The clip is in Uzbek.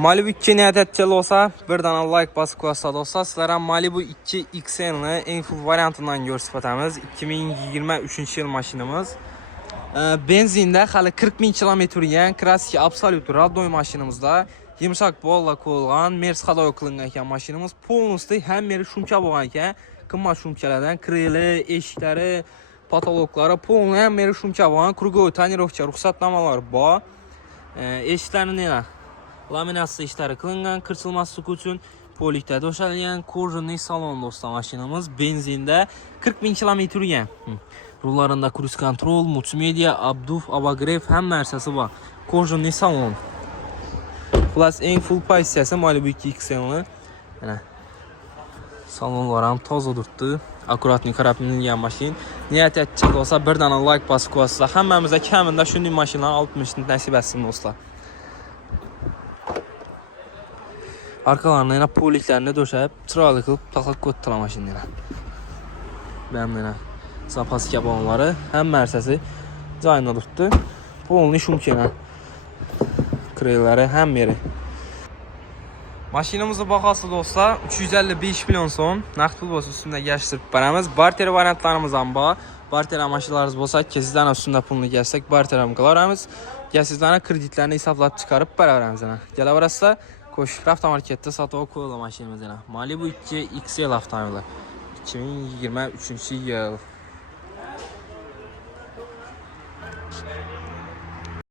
Malibu 2 niyat etçeli olsa, bir dana like basıp koyasad olsa, sizlere Malibu 2 XL'ni en full variantından görsüpatamiz. 2023 yıl maşinimiz. Benzinde hali 40 bin kilometr yiyen klasik absolut radyoy maşinimizda yumuşak bolla koyulgan Mercedes hadoy kılıngan ekan maşinimiz. Polnusti hem yeri şumka bolgan ekan. Qımmat şumkalardan krili, eşikleri, patologları polnu hem yeri şumka bolgan. Krugoy tonirovka ruxsatnamalar bor. Eşiklerini nela? Laminasiya ishlari qilingan, qirchilmasligi uchun polikda döşalgan kojinli salon do'stlar mashinamiz. Benzinde 40 bin kilometr yurgan. Rullarında cruise control, multimedia, abduf, abagrev hamma narsasi bor. Kojinli salon. Plus en full pozitsiyasi Malibu 2 XL'ni. Mana salonlar ham toza turibdi. Akkuratni qarab minilgan mashin. Niyat etchak olsa bir dana like bosib qo'yasizlar. Hammamizga kamida shunday mashinalar 60 ni nasib etsin do'stlar. Arkalarına yine poliklerini döşeyip çıralı kılıp taklak koydular maşinine. Benim yine zapas kabanları hem Mercedes'i cayına tuttu. Polni şumkine kreyleri hem yeri. Maşinimizin bakası dostlar 355 milyon son. Naqd pul olsa üstünde geçtirip baramiz. Barter variantlarımızdan var. Barter maşinlarımız olsa kesizden üstünde pulunu geçsek barter kılaramiz. Kesizden kreditlerini hesaplap çıkarıp baramiz. Gele varasa Koşuk avtomarkette satıb koyulan maşinimiz yana. Malibu 2 XL avtomobili. 2023 yıl.